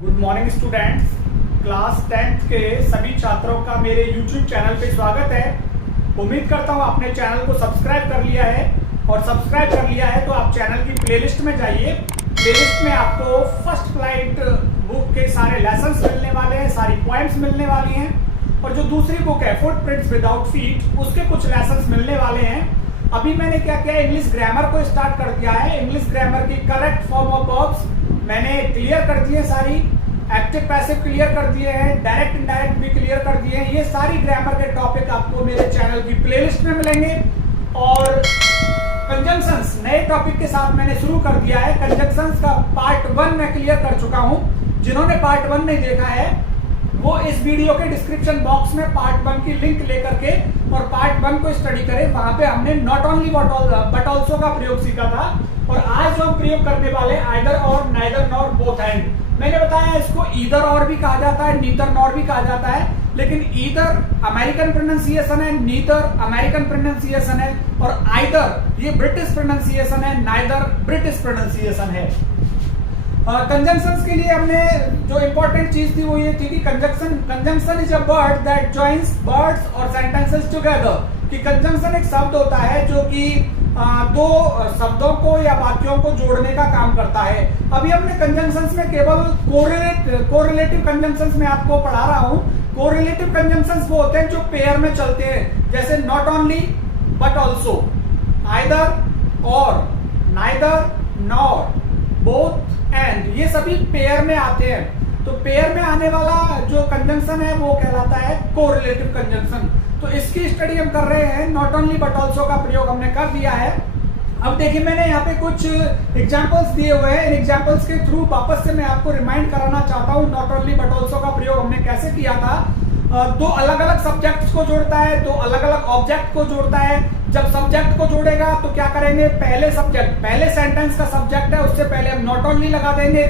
Good morning students. Class 10th के सभी छात्रों का मेरे YouTube चैनल पे स्वागत है। उम्मीद करता हूँ आपने चैनल को सब्सक्राइब कर लिया है और सब्सक्राइब कर लिया है तो आप चैनल की प्लेलिस्ट में जाइए। प्लेलिस्ट में आपको फर्स्ट फ्लाइट बुक के सारे लेसन्स मिलने वाले हैं, सारी पॉइंट्स मिलने वाली हैं और जो दूसरी बुक है फुटप्रिंट्स विदाउट फीट, उसके कुछ लेसन्स मिलने वाले हैं। अभी मैंने क्या किया, इंग्लिश ग्रामर को स्टार्ट कर दिया है। इंग्लिश ग्रामर की करेक्ट फॉर्म ऑफ वर्ब्स मैंने क्लियर कर दी है, सारी एक्टिव पैसिव क्लियर कर दिए हैं, डायरेक्ट इनडायरेक्ट भी क्लियर कर दिए हैं। ये सारी ग्रामर के टॉपिक आपको मेरे चैनल की प्लेलिस्ट में मिलेंगे। और कंजंक्शंस नए टॉपिक के साथ मैंने शुरू कर दिया है। कंजंक्शंस का पार्ट 1 मैं क्लियर कर चुका हूं। जिन्होंने पार्ट 1 नहीं देखा है वो इस वीडियो के डिस्क्रिप्शन बॉक्स में पार्ट 1 की लिंक लेकर के और पार्ट 1 को स्टडी करें। वहां पे हमने नॉट ओनली बट ऑल्सो का प्रयोग सीखा था और आज जो हम प्रयोग करने वाले आइदर और, नाइदर नॉर, बोथ एंड। मैंने बताया इसको ईदर और भी कहा जाता है, नीदर नॉर भी कहा जाता है, लेकिन ईदर अमेरिकन प्रोनाउंसिएशन है, नीदर अमेरिकन प्रोनाउंसिएशन है और आइदर ये ब्रिटिश प्रोनाउंसिएशन है, नाइदर ब्रिटिश प्रोनाउंसिएशन है। कंजंक्शंस के लिए हमने जो इंपॉर्टेंट चीज थी वो ये थी कि conjunction is a word that joins words और सेंटेंसेस टुगेदर। कि कंजंक्शन एक शब्द होता है जो कि दो शब्दों को या वाक्यों को जोड़ने का काम करता है। अभी हमने कंजंक्शंस में केवल कोरिलेटिव कंजंक्शंस में आपको पढ़ा रहा हूं। कोरिलेटिव कंजंक्शंस वो होते हैं जो पेयर में चलते हैं, जैसे not only but also, either और, नाइदर नॉर, बोथ एंड, ये सभी पेयर में आते हैं। तो पेयर में आने वाला जो कंजंक्शन है वो कहलाता है कोरिलेटिव कंजंक्शन। तो इसकी स्टडी हम कर रहे हैं। नॉट ओनली बट ऑल्सो का प्रयोग हमने कर दिया है। अब देखिए मैंने यहाँ पे कुछ एग्जांपल्स दिए हुए हैं। इन एग्जांपल्स के थ्रू वापस से मैं आपको रिमाइंड कराना चाहता हूँ नॉट ओनली बट ऑल्सो का प्रयोग हमने कैसे किया था। दो अलग अलग सब्जेक्ट्स को जोड़ता है, दो अलग अलग ऑब्जेक्ट को जोड़ता है। जब सब्जेक्ट को जोड़ेगा तो क्या करेंगे, पहले सेंटेंस का सब्जेक्ट है उससे पहले हम नॉट ओनली लगा देंगे,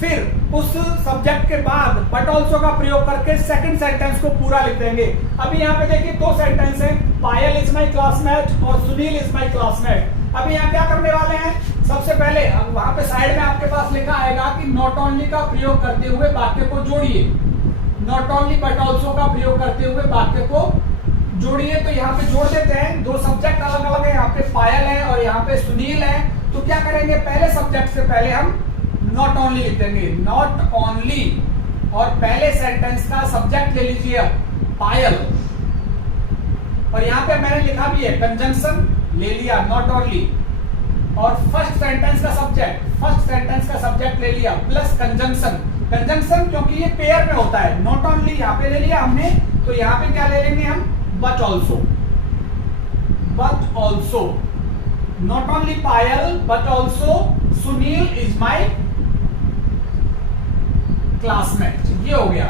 फिर उस सब्जेक्ट के बाद बट ऑल्सो का प्रयोग करके सेकंड सेंटेंस को पूरा लिख देंगे। अभी यहाँ पे देखिए दो सेंटेंस है, पायल इज माई क्लासमेट और सुनील इज माई क्लासमेट। अभी यहाँ क्या करने वाले हैं, सबसे पहले वहां पे साइड में आपके पास लिखा आएगा कि नॉट ओनली का प्रयोग करते हुए वाक्य को जोड़िए। नॉट ओनली बट ऑल्सो का प्रयोग करते हुए वाक्य को जोड़िए। तो यहाँ पे जोड़ देते हैं। दो सब्जेक्ट अलग अलग है, यहाँ पे पायल है और यहाँ पे सुनील है। तो क्या करेंगे, पहले सब्जेक्ट से पहले हम नॉट ओनली लिख देंगे, नॉट ओनली, और पहले सेंटेंस का सब्जेक्ट ले लीजिए पायल, और यहाँ पे मैंने लिखा भी है कंजंक्शन ले लिया नॉट ओनली, और फर्स्ट सेंटेंस का सब्जेक्ट ले लिया प्लस कंजंक्शन क्योंकि ये पेयर में होता है। नॉट ओनली यहाँ पे ले लिया हमने, तो यहाँ पे क्या ले लेंगे हम, but also, not only Payal but also Sunil is my classmate. ये हो गया।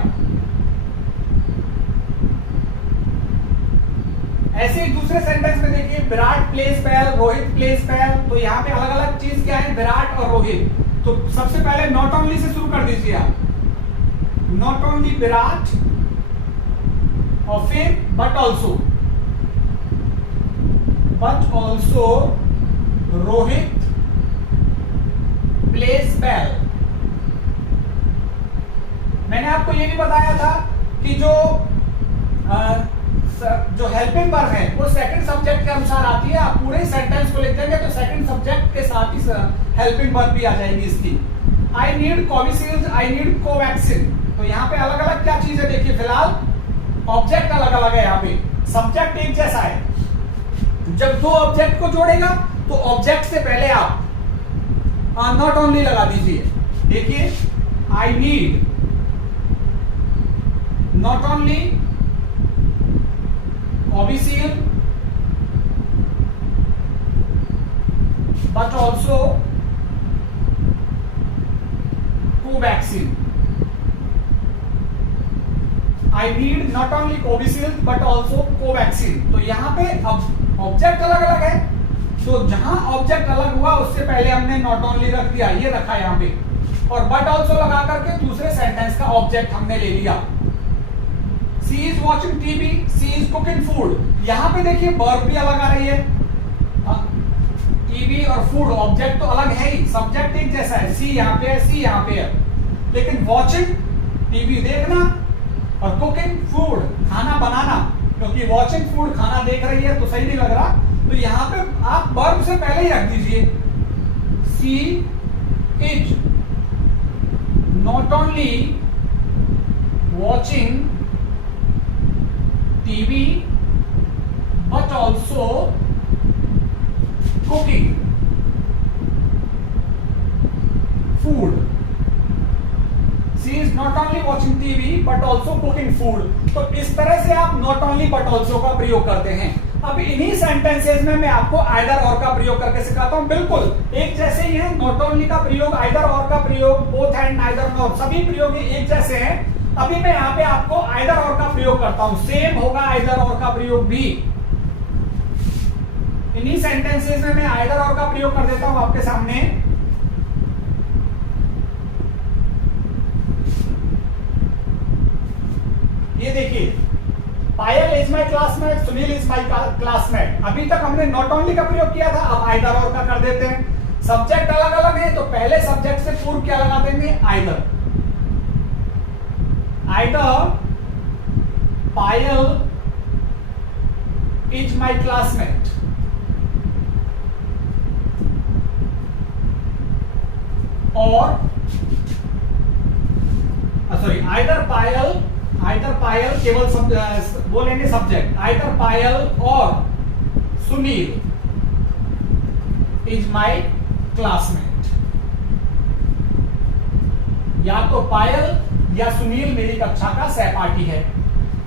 ऐसे ही दूसरे सेंटेंस में देखिए Virat place well, Rohit place well. तो यहाँ पे अलग अलग चीज क्या है, विराट और रोहित। तो सबसे पहले नॉट ओनली से शुरू कर दीजिए आप, नॉट ओनली विराट और फिर but also Rohit place well. मैंने आपको ये भी बताया था कि जो हेल्पिंग वर्ब है वो सेकंड सब्जेक्ट के अनुसार आती है। आप पूरे सेंटेंस को लिख देंगे तो सेकंड सब्जेक्ट के साथ ही हेल्पिंग वर्ब भी आ जाएगी इसकी। I need Covishield, I need Covaxin. तो यहाँ पे अलग अलग क्या चीज है देखिए, फिलहाल ऑब्जेक्ट अलग अलग है, यहाँ पे सब्जेक्ट एक जैसा है। जब दो ऑब्जेक्ट को जोड़ेगा तो ऑब्जेक्ट से पहले आप नॉट ओनली लगा दीजिए। देखिए I need not only Covishield but also Covaxin. I need not only Covishield but also Covaxin. तो यहाँ पे अब ऑब्जेक्ट अलग अलग है, तो जहां ऑब्जेक्ट अलग हुआ उससे पहले हमने नॉट ओनली रख दिया, ये रखा यहाँ पे, और बट ऑल्सो लगा करके दूसरे सेंटेंस का ऑब्जेक्ट हमने ले लिया। She is watching TV, she is cooking food। यहाँ पे देखिए वर्ब भी अलग आ रही है। टीवी और फूड ऑब्जेक्ट तो अलग है ही, सब्जेक्ट एक जैसा है, सी यहाँ पे है, सी यहाँ पे है। लेकिन वॉचिंग टीवी देखना और कुकिंग फूड खाना बनाना, क्योंकि वॉचिंग फूड खाना देख रही है तो सही नहीं लग रहा, तो यहां पे आप वर्ब से पहले ही रख दीजिए she is not only watching TV but also cooking food. She is not only watching TV but also cooking food. तो इस तरह से आप नॉट ओनली बट ऑल्सो का प्रयोग करते हैं। अब इन्हीं सेंटेंसेस में मैं आपको आइदर और का प्रयोग करके सिखाता हूं। बिल्कुल एक जैसे ही है, नॉट ओनली का प्रयोग, आइदर और का प्रयोग, बोथ एंड, नाइदर नॉर, सभी प्रयोग एक जैसे हैं। अभी मैं यहां पे आपको आइदर और का प्रयोग करता हूं, सेम होगा आइदर और का प्रयोग भी। इन्हीं सेंटेंसेस में मैं आइदर और का प्रयोग कर देता हूं आपके सामने। ये देखिए, Payal is my classmate, Sunil is my classmate. अभी तक हमने नॉट ओनली का प्रयोग किया था, अब आइदर और का कर देते हैं। सब्जेक्ट अलग अलग है तो पहले सब्जेक्ट से पूर्व क्या लगा देंगे, either. Either Payal is my classmate और सॉरी, आइदर पायल केवल बोलेंगे सब्जेक्ट, आइदर पायल और सुनील इज माई क्लासमेट। या तो पायल या सुनील मेरी कक्षा का सहपाठी है।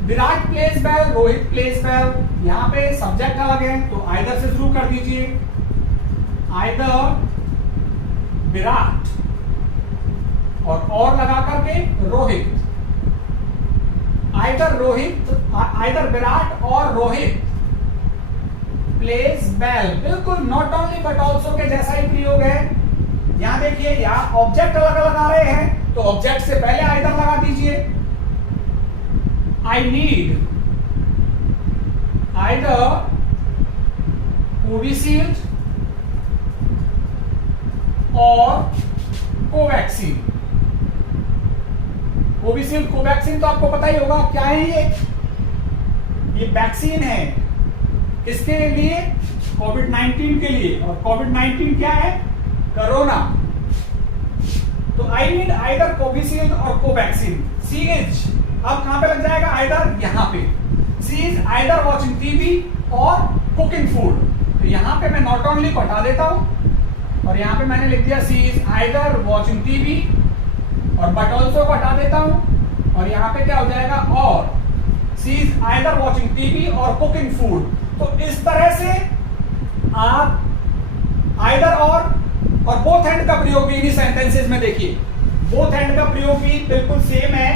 Virat pledge well, Rohit pledge well, यहां पे सब्जेक्ट अलग है तो आइदर से शुरू कर दीजिए। आइदर विराट और लगा करके रोहित। आइदर विराट और रोहित प्लेज वेल। बिल्कुल नॉट ओनली बट ऑल्सो के जैसा ही प्रयोग है। यहां देखिए, यहां ऑब्जेक्ट अलग अलग आ रहे हैं तो ऑब्जेक्ट से पहले आइदर लगा दीजिए। आई नीड आइदर कोविशील्ड और कोवैक्सीन। कोविशील्ड कोवैक्सीन तो आपको पता ही होगा क्या है। ये वैक्सीन है किसके लिए, कोविड-19 के लिए। और कोविड-19 क्या है, कोरोना। तो आई नीड आइदर कोविशील्ड और कोवैक्सीन। सी इज अब कहां पे लग जाएगा, आइदर यहां पे। सी इज आइदर वॉचिंग टीवी और कुकिंग फूड। तो यहां पे मैं नॉट ओनली को हटा देता हूं और यहां पे मैंने लिख दिया सी इज आइदर वॉचिंग टीवी और बट ऑल्सो को हटा देता हूं और यहां पे क्या हो जाएगा, और सी इज आइदर वॉचिंग टीवी और कुकिंग फूड। तो इस तरह से आप आइदर और बोथ एंड का प्रयोग भी इन्हीं सेंटेंसेस में देखिए। बोथ एंड का प्रयोग भी बिल्कुल सेम है।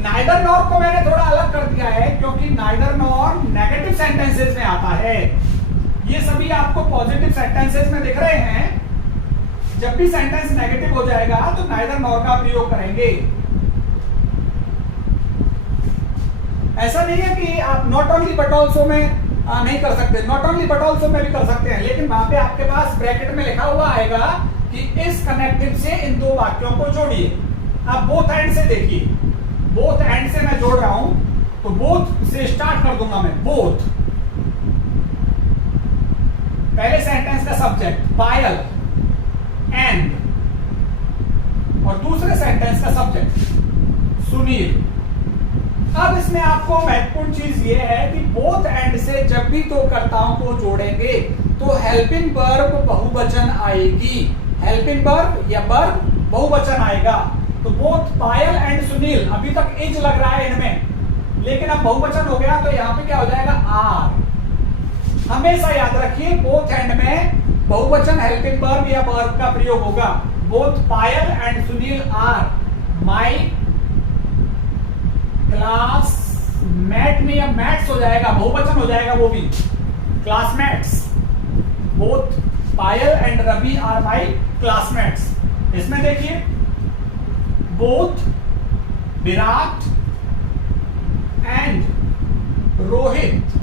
नाइदर नॉर को मैंने थोड़ा अलग कर दिया है क्योंकि नाइदर नॉर नेगेटिव सेंटेंसेस में आता है। ये सभी आपको पॉजिटिव सेंटेंसेस में दिख रहे हैं। जब भी सेंटेंस नेगेटिव हो जाएगा तो नाइदर नॉर का प्रयोग करेंगे। ऐसा नहीं है कि आप नॉट ओनली बट ऑल्सो में नहीं कर सकते, नॉट ओनली बट ऑल्सो में भी कर सकते हैं, लेकिन वहां पे आपके पास ब्रैकेट में लिखा हुआ आएगा कि इस कनेक्टिव से इन दो वाक्यों को जोड़िए। आप बोथ एंड से देखिए, बोथ एंड से मैं जोड़ रहा हूं तो बोथ से स्टार्ट कर दूंगा मैं। बोथ, पहले सेंटेंस का सब्जेक्ट पायल एंड, और दूसरे सेंटेंस का सब्जेक्ट सुनील। अब इसमें आपको महत्वपूर्ण चीज ये है कि बोथ एंड से जब भी दो कर्ताओं को जोड़ेंगे तो हेल्पिंग वर्ब बहुवचन आएगी। हेल्पिंग वर्ब या वर्ब बहुवचन आएगा। तो बोथ पायल एंड सुनील, अभी तक इज लग रहा है इनमें, लेकिन अब बहुवचन हो गया तो यहां पे क्या हो जाएगा, आर। हमेशा याद रखिए बोथ एंड में बहुवचन हेल्पिंग वर्ब या वर्ब का प्रयोग होगा। Both Payal and Sunil are my classmate में, अब मैट्स हो जाएगा, बहुवचन हो जाएगा वो भी, classmates. Both Payal and Ravi are my classmates. इसमें देखिए बोथ विराट एंड रोहित।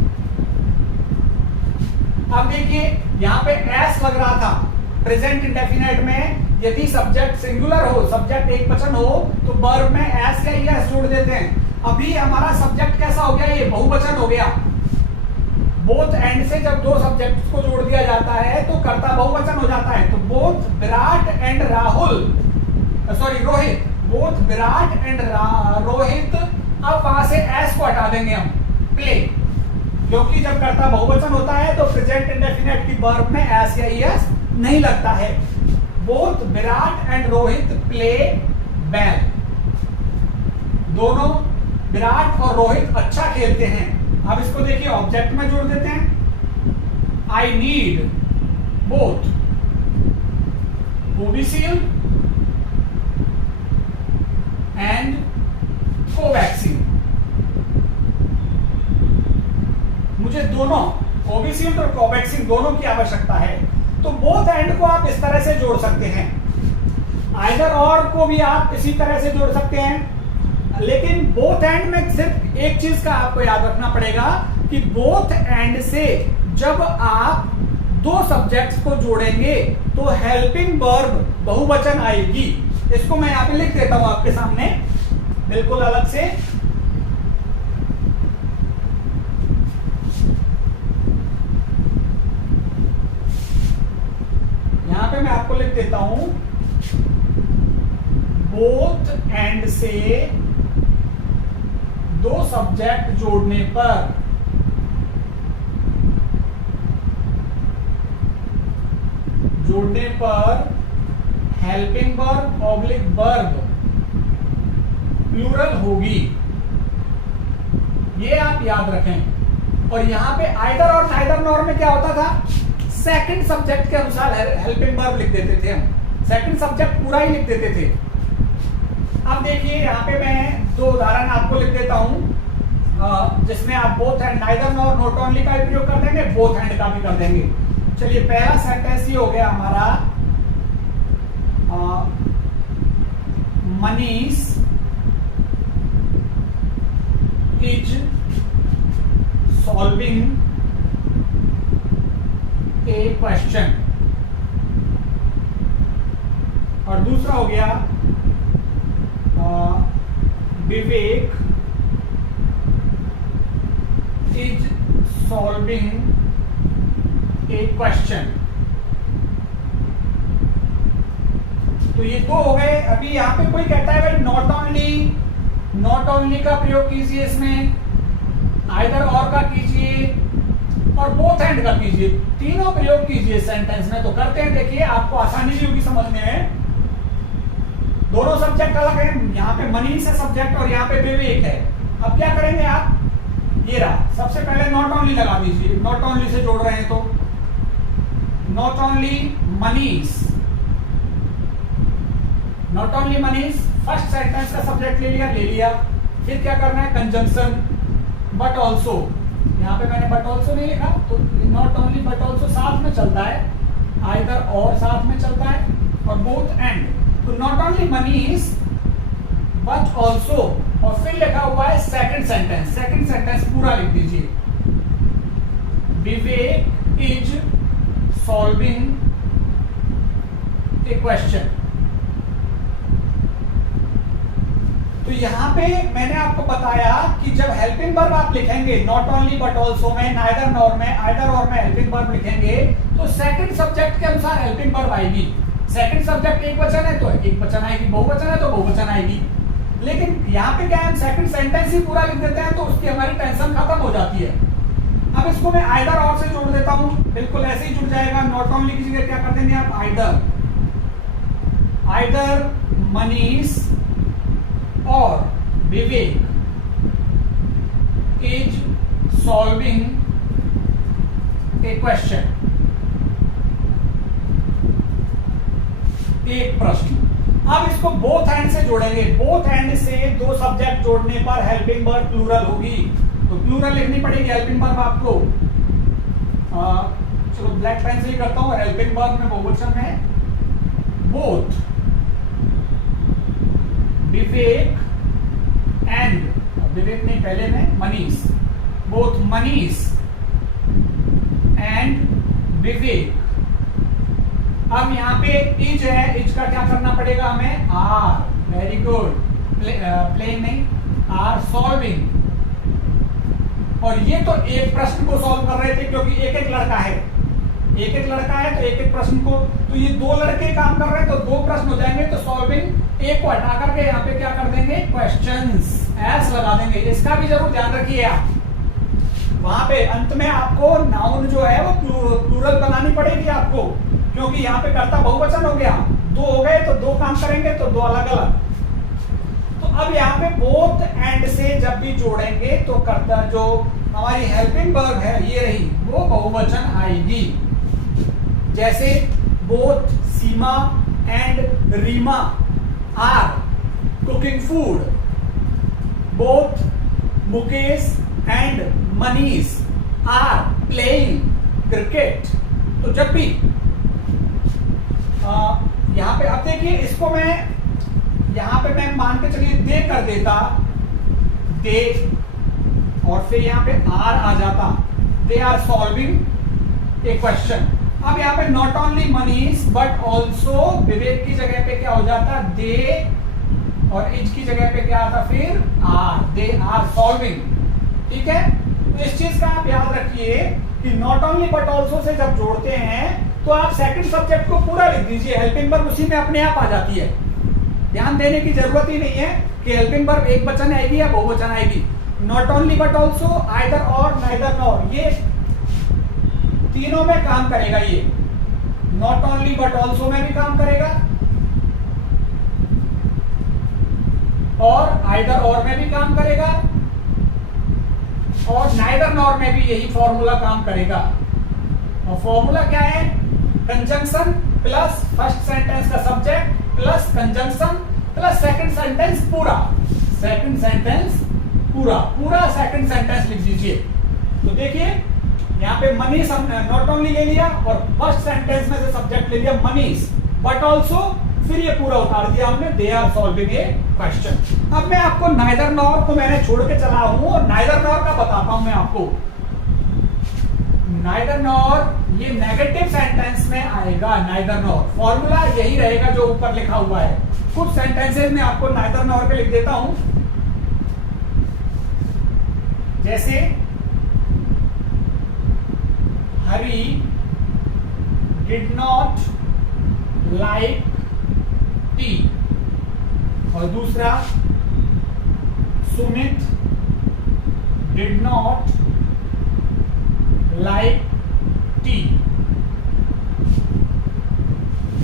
अब देखिए यहां पे एस लग रहा था प्रेजेंट इंडेफिनेट में, यदि सब्जेक्ट सिंगुलर हो, सब्जेक्ट एक वचन हो, तो वर्ब में एस या एस जोड़ देते हैं। अभी हमारा सब्जेक्ट कैसा हो गया, ये बहुवचन हो गया। बोथ एंड से जब दो सब्जेक्ट्स को जोड़ दिया जाता है तो कर्ता बहुवचन हो जाता है। तो both Virat and Rahul, sorry Rohit, both Virat and Rohit, अब वहां से एस को हटा देंगे हम, प्ले, क्योंकि जब कर्ता बहुवचन होता है तो प्रेजेंट इंडेफिनिट की वर्ब में एस या ईएस नहीं लगता है। Both Virat and Rohit play well, दोनों विराट और रोहित अच्छा खेलते हैं। अब इसको देखिए ऑब्जेक्ट में जोड़ देते हैं। I need both Covishield and Covaxin, मुझे दोनों कोविशील्ड और कोवैक्सीन दोनों की आवश्यकता है। तो बोथ एंड को आप इस तरह से जोड़ सकते हैं, आइदर और को भी आप इसी तरह से जोड़ सकते हैं। लेकिन बोथ एंड में सिर्फ एक चीज का आपको याद रखना पड़ेगा कि बोथ एंड से जब आप दो सब्जेक्ट्स को जोड़ेंगे तो हेल्पिंग वर्ब बहुवचन आएगी। इसको मैं यहां पे लिख देता हूं आपके सामने बिल्कुल अलग से। यहां पे मैं आपको लिख देता हूं, बोथ एंड से दो सब्जेक्ट जोड़ने पर helping verb oblique verb plural होगी, ये आप याद रखें। और यहां पे आइदर और नाइदर नॉर में क्या होता था, सेकंड सब्जेक्ट के अनुसार हेल्पिंग वर्ब लिख देते थे हम, सेकंड सब्जेक्ट पूरा ही लिख देते थे। अब देखिए यहां पे मैं दो उदाहरण आपको लिख देता हूं जिसमें आप both and neither nor not only का भी प्रयोग कर देंगे, बोथ एंड का भी कर देंगे। चलिए पहला सेंटेंस ये हो गया हमारा, Manish is solving a question, और दूसरा हो गया विवेक इज सॉल्विंग ए क्वेश्चन। तो ये दो हो गए। अभी यहां पे कोई कहता है भाई नॉट ओनली का प्रयोग कीजिए, इसमें आइदर और का कीजिए और बोथ एंड का कीजिए, तीनों प्रयोग कीजिए सेंटेंस में। तो करते हैं, देखिए आपको आसानी भी होगी समझने में। दोनों सब्जेक्ट अलग है, यहाँ पे मनीष है सब्जेक्ट और यहाँ पे विवेक है। अब क्या करेंगे आप, ये रहा, सबसे पहले नॉट ओनली लगा दीजिए, नॉट ओनली से जोड़ रहे हैं तो not only Manish, not only Manish, first sentence का सब्जेक्ट ले लिया। फिर क्या करना है, कंजंक्शन बट ऑल्सो, यहाँ पे मैंने बट ऑल्सो नहीं लिखा, तो नॉट ओनली बट ऑल्सो साथ में चलता है, आइदर और साथ में चलता है, और बोथ एंड। तो not only Manish but also, और फिर लिखा हुआ है सेकंड सेंटेंस, सेकंड सेंटेंस पूरा लिख दीजिए, विवेक इज सॉल्विंग ए क्वेश्चन। तो यहां पे मैंने आपको बताया कि जब हेल्पिंग वर्ब आप लिखेंगे नॉट ओनली बट ऑल्सो में, नाइदर नॉर में, आइदर और में हेल्पिंग वर्ब लिखेंगे तो सेकंड सब्जेक्ट के अनुसार हेल्पिंग वर्ब आएगी। सेकंड सब्जेक्ट एक वचन है तो एक वचन आएगी, बहुवचन है तो बहुवचन आएगी। लेकिन यहाँ पे क्या है, हम सेकंड सेंटेंस ही पूरा लिख देते हैं तो उसकी हमारी टेंशन खत्म हो जाती है। अब इसको मैं आइदर और से जोड़ देता हूं, बिल्कुल ऐसे ही जुड़ जाएगा। नॉट ओनली की जगह क्या कर देंगे आप, आइदर मनीष और विवेक इज सॉल्विंग ए क्वेश्चन, एक प्रश्न। अब इसको बोथ एंड से जोड़ेंगे, बोथ एंड से दो सब्जेक्ट जोड़ने पर हेल्पिंग वर्ब प्लूरल होगी, तो प्लूरल लिखनी पड़ेगी हेल्पिंग वर्ब आपको। चलो ब्लैक पेन से ही करता हूं, हेल्पिंग वर्ब में बहुवचन है, बोथ विवेक एंड, विवेक नहीं पहले में मनीष, बोथ मनीष एंड विवेक अब यहाँ पे इज है, इज का क्या करना पड़ेगा हमें, आर, वेरी गुड, प्लेइंग नहीं, आर सॉल्विंग। और ये तो एक प्रश्न को सॉल्व कर रहे थे क्योंकि एक एक लड़का है, एक एक लड़का है तो एक एक प्रश्न को, तो ये दो लड़के काम कर रहे हैं तो दो प्रश्न हो जाएंगे, तो सॉल्विंग एक को हटा करके यहाँ पे क्या कर देंगे, क्वेश्चंस, एस लगा देंगे। इसका भी जरूर ध्यान रखिए आप, वहां पे अंत में आपको नाउन जो है वो प्लूरल बनानी पड़ेगी आपको, क्योंकि यहाँ पे कर्ता बहुवचन हो गया, दो हो गए तो दो काम करेंगे तो दो अलग अलग। तो अब यहाँ पे बोथ एंड से जब भी जोड़ेंगे तो कर्ता जो हमारी हेल्पिंग वर्ब है ये रही, वो बहुवचन आएगी। जैसे both Seema and Reema are cooking food, both Mukesh and Manish are playing cricket. तो जब भी यहां पे अब देखिए, इसको मैं यहां पे मैं मान के चलिए दे कर देता, दे, और फिर यहां पे आर आ जाता, they are solving a question. अब यहाँ पे not only Manish but also Vivek की जगह पे क्या हो जाता, दे, और इज की जगह पे क्या आता फिर आर, दे आर सॉल्विंग। ठीक है, तो इस चीज का आप याद रखिए कि not only but also say जब जोड़ते हैं तो आप सेकंड सब्जेक्ट को पूरा लिख दीजिए, हेल्पिंग वर्ब उसी में अपने आप आ जाती है। ध्यान देने की जरूरत ही नहीं है कि हेल्पिंग वर्ब एक वचन आएगी या बहुवचन आएगी। Not only but also, either और, नाइदर नॉर, ये तीनों में काम करेगा। ये नॉट ओनली बट ऑल्सो में भी काम करेगा और आइदर और में भी काम करेगा और नाइदर नॉर में भी यही फॉर्मूला काम करेगा। और फॉर्मूला क्या है, कंजंक्शन प्लस फर्स्ट सेंटेंस का subject plus conjunction plus second sentence पूरा, सेकंड सेंटेंस पूरा, पूरा सेकंड सेंटेंस लिख दीजिए। तो देखिए यहाँ पे मनीष हमने नॉट ओनली ले लिया और फर्स्ट सेंटेंस में से सब्जेक्ट ले लिया मनीष, बट ऑल्सो, फिर ये पूरा उतार दिया हमने, they are solving a question. अब मैं आपको नाइदर नॉर को मैंने छोड़ के चला हूं और नाइदर नॉर का बताता हूं मैं आपको। नाइदर नॉर ये नेगेटिव सेंटेंस में आएगा, नाइदर नॉर फॉर्मूला यही रहेगा जो ऊपर लिखा हुआ है। कुछ सेंटेंसेस में आपको नाइदर नॉर के लिख देता हूं, जैसे हरी डिड नॉट लाइक टी, और दूसरा Sumit did not like T.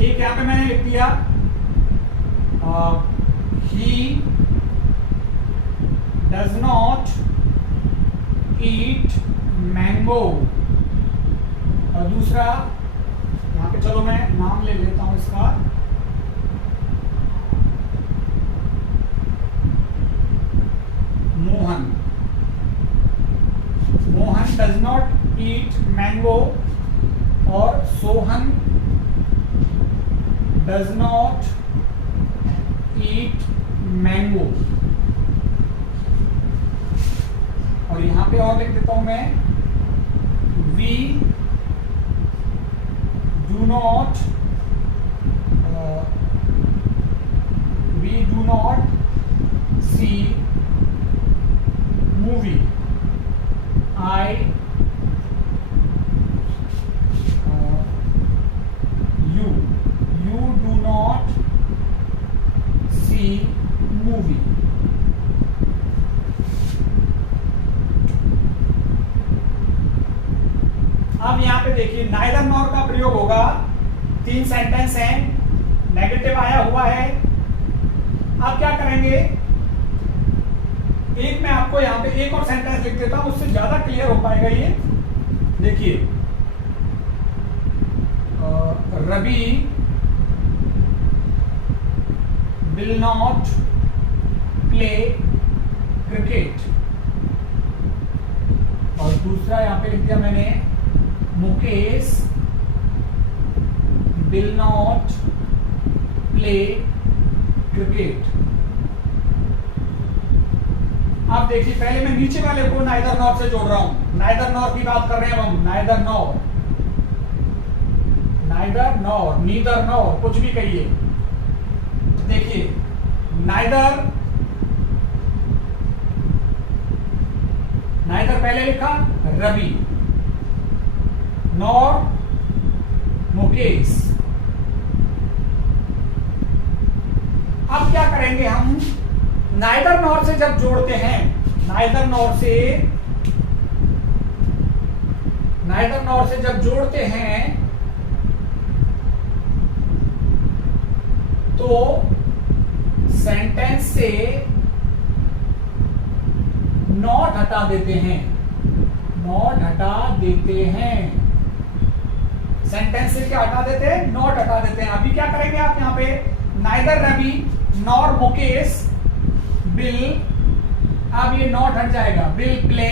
एक यहां पे मैंने लिख दिया he does not eat mango, और दूसरा यहां पे चलो मैं नाम ले लेता हूं इसका, Mohan, Mohan does not eat mango, और Sohan does not eat mango. और यहां पे और लिख देता हूं मैं, we do not see movie, I you do not see movie। अब यहां पे देखिए नाइदर नॉर का प्रयोग होगा, तीन सेंटेंस हैं, नेगेटिव आया हुआ है। अब क्या करेंगे, एक मैं आपको यहां पे एक और सेंटेंस लिख देता हूं, उससे ज्यादा क्लियर हो पाएगा ये। देखिए Ravi will not play cricket, और दूसरा यहां पे लिख दिया मैंने, Mukesh will not play cricket. अब देखिए पहले मैं नीचे वाले को नाइदर नॉर से जोड़ रहा हूं, नाइदर नॉर की बात कर रहे हैं हम, neither neither nor, neither nor, कुछ भी कहिए। देखिए नाइदर, नाइदर पहले लिखा रवि, नॉर मुकेश। अब क्या करेंगे हम, नाइदर नॉर से जब जोड़ते हैं, नाइदर नॉर से जब जोड़ते हैं तो सेंटेंस से नॉट हटा देते हैं, नॉट हटा देते हैं। सेंटेंस से क्या हटा देते हैं, नॉट हटा देते हैं। अभी क्या करेंगे आप यहां पे, neither Ravi nor Mukesh will, अब ये नॉट हट जाएगा, विल प्ले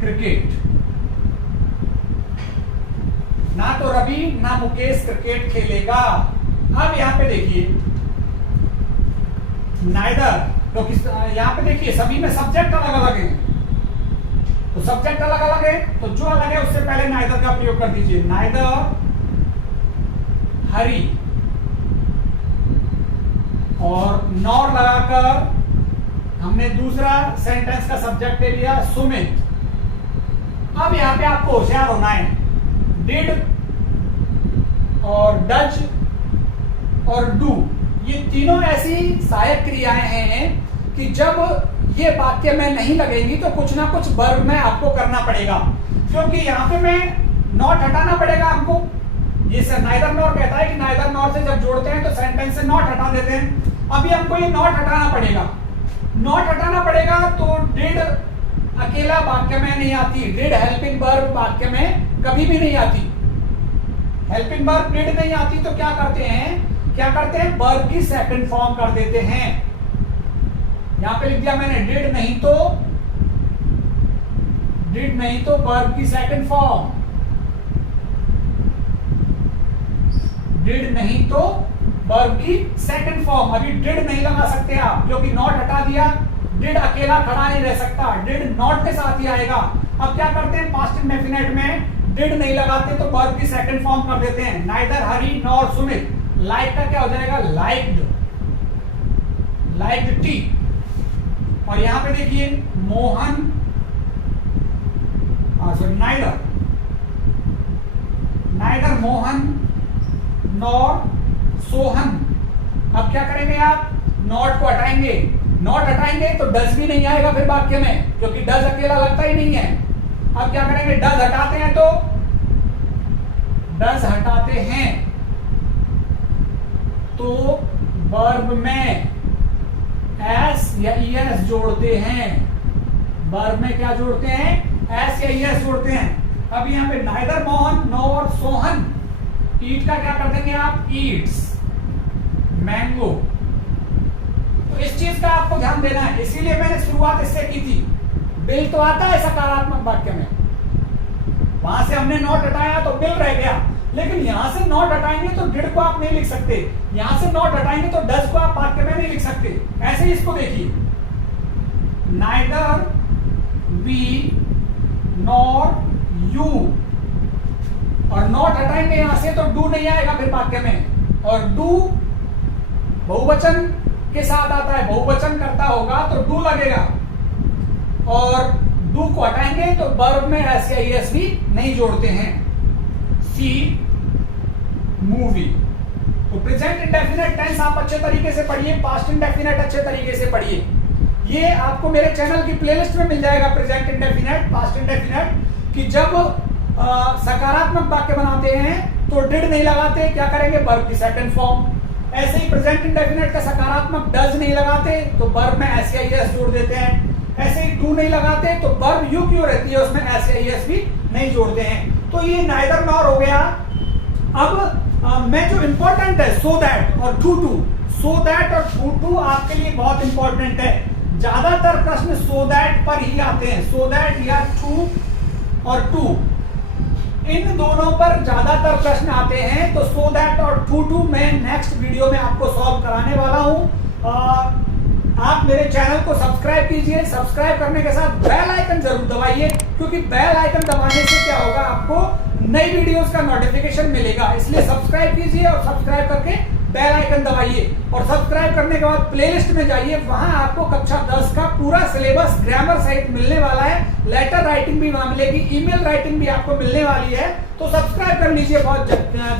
क्रिकेट। ना तो रवि ना मुकेश क्रिकेट खेलेगा। अब यहां पे देखिए नाइदर, तो यहां पे देखिए सभी में सब्जेक्ट अलग अलग है, तो सब्जेक्ट अलग अलग है, तो जो अलग है उससे पहले नाइदर का प्रयोग कर दीजिए। नाइदर हरी, और नॉर लगाकर हमने दूसरा सेंटेंस का सब्जेक्ट ले लिया सुमित। अब यहां पे आपको होशियार होना है, डिड और डज और डू, ये तीनों ऐसी सहायक क्रियाएं हैं कि जब ये वाक्य में नहीं लगेंगी तो कुछ ना कुछ वर्ब में आपको करना पड़ेगा, क्योंकि यहां पे मैं नॉट हटाना पड़ेगा हमको। ये नाइदर नॉर कहता है कि नाइदर नॉर से जब जोड़ते हैं तो सेंटेंस से नॉट हटा देते हैं। अभी हमको ये नॉट हटाना पड़ेगा, नॉट हटाना पड़ेगा, तो डिड अकेला वाक्य में नहीं आती, डिड हेल्पिंग वर्ब वाक्य में कभी भी नहीं आती, हेल्पिंग वर्ब डिड नहीं आती, तो क्या करते हैं वर्ब की सेकंड फॉर्म कर देते हैं। यहां पे लिख दिया मैंने डिड नहीं तो वर्ब की सेकंड फॉर्म, डिड नहीं तो वर्ब की सेकंड फॉर्म। अभी डिड नहीं लगा सकते आप, क्योंकि नॉट हटा दिया, डिड अकेला खड़ा नहीं रह सकता, डिड नॉट के साथ ही आएगा। अब क्या करते हैं, पास्ट इंडेफिनिट में डिड नहीं लगाते तो वर्ब की सेकंड फॉर्म कर देते हैं। नाइदर हरी नॉर सुमित, लाइक का क्या हो जाएगा, लाइक्ड टी। और यहां पे देखिए मोहन, नाइदर मोहन नॉर सोहन। अब क्या करेंगे आप, नॉट को हटाएंगे, नॉट हटाएंगे तो डज भी नहीं आएगा फिर वाक्य में, क्योंकि डज अकेला लगता ही नहीं है। अब क्या करेंगे, डज हटाते हैं तो डज हटाते हैं तो वर्ब में एस या ईएस जोड़ते हैं, वर्ब में क्या जोड़ते हैं, एस या ईएस जोड़ते हैं। अब यहाँ पे नाइदर मोहन नॉर सोहन, ईट का क्या कर देंगे आप, ईट्स मैंगो। तो इस चीज का आपको ध्यान देना है, इसीलिए मैंने शुरुआत इससे की थी। बिल तो आता है सकारात्मक वाक्य में, वहां से हमने नॉट हटाया तो बिल रह गया, लेकिन यहां से नॉट हटाएंगे तो डिड को आप नहीं लिख सकते, यहां से नॉट हटाएंगे तो डज को आप वाक्य में नहीं लिख सकते। ऐसे ही इसको देखिए, नाइदर वी नॉर यू, और नॉट हटाएंगे यहां से तो डू नहीं आएगा फिर वाक्य में, और डू बहुवचन के साथ आता है, बहुवचन करता होगा तो डू लगेगा, और डू को हटाएंगे तो वर्ब में एस या ईएस भी नहीं जोड़ते हैं। सी मूवी, तो प्रेजेंट इंडेफिनिट टेंस आप अच्छे तरीके से पढ़िए, पास्ट इंडेफिनिट अच्छे तरीके से पढ़िए। ये आपको मेरे चैनल की प्लेलिस्ट में मिल जाएगा, प्रेजेंट इंडेफिनिट, पास्ट इंडेफिनिट, कि जब सकारात्मक वाक्य बनाते हैं तो डिड नहीं लगाते, क्या करेंगे, वर्ब की सेकंड फॉर्म। ऐसे ही प्रेजेंट इंडेफिनिट का सकारात्मक डज नहीं लगाते तो वर्ब में एस या ईएस जोड़ देते हैं। ऐसे ही डू नहीं लगाते तो वर्ब यू क्यों रहती है, उसमें एस या ईएस भी नहीं जोड़ते हैं। तो ये नाइदर नॉर हो गया। अब मैं जो इंपॉर्टेंट है, सो दैट और टू टू, सो दैट और टू टू आपके लिए बहुत इंपॉर्टेंट है। ज्यादातर प्रश्न सो दैट पर ही आते हैं, सो दैट या टू और टू, इन दोनों पर ज्यादातर प्रश्न आते हैं। तो सो दैट और टू टू मैं नेक्स्ट वीडियो में आपको सॉल्व कराने वाला हूं। आप मेरे चैनल को सब्सक्राइब कीजिए, सब्सक्राइब करने के साथ बेल आइकन जरूर दबाइए, क्योंकि बेल आइकन दबाने से क्या होगा, आपको नई वीडियोस का नोटिफिकेशन मिलेगा। इसलिए सब्सक्राइब कीजिए और सब्सक्राइब करके बेल आइकन दबाइए और सब्सक्राइब करने के बाद प्लेलिस्ट में जाइए, वहां आपको कक्षा 10 का पूरा सिलेबस ग्रामर सहित मिलने वाला है। लेटर राइटिंग भी वहां मिलेगी, ईमेल राइटिंग भी आपको मिलने वाली है। तो सब्सक्राइब कर लीजिए बहुत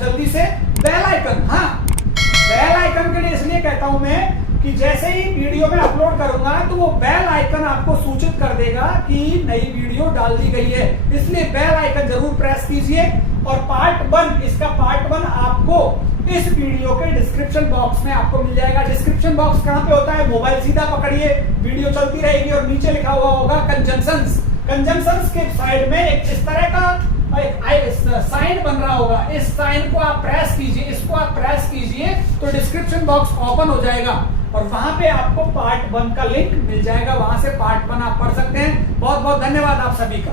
जल्दी से। बेल आइकन, हाँ बेल आइकन के लिए इसलिए कहता हूं मैं कि जैसे ही वीडियो में अपलोड करूंगा तो वो बेल आइकन आपको सूचित कर देगा कि नई वीडियो डाल दी गई है। इसलिए बेल आइकन जरूर प्रेस कीजिए। और पार्ट 1, इसका पार्ट 1 आपको इस वीडियो के डिस्क्रिप्शन बॉक्स में आपको मिल जाएगा। डिस्क्रिप्शन बॉक्स कहां पे होता है? मोबाइल सीधा पकड़िए, वीडियो चलती रहेगी और नीचे लिखा हुआ होगा कंजंक्शंस। कंजंक्शंस के साइड में एक इस तरह का एक साइन बन रहा होगा। इस साइन को आप प्रेस कीजिए, इसको आप प्रेस कीजिए तो डिस्क्रिप्शन बॉक्स ओपन हो जाएगा और वहां पे आपको पार्ट 1 का लिंक मिल जाएगा। वहां से पार्ट 1 आप पढ़ सकते हैं। बहुत बहुत धन्यवाद आप सभी का।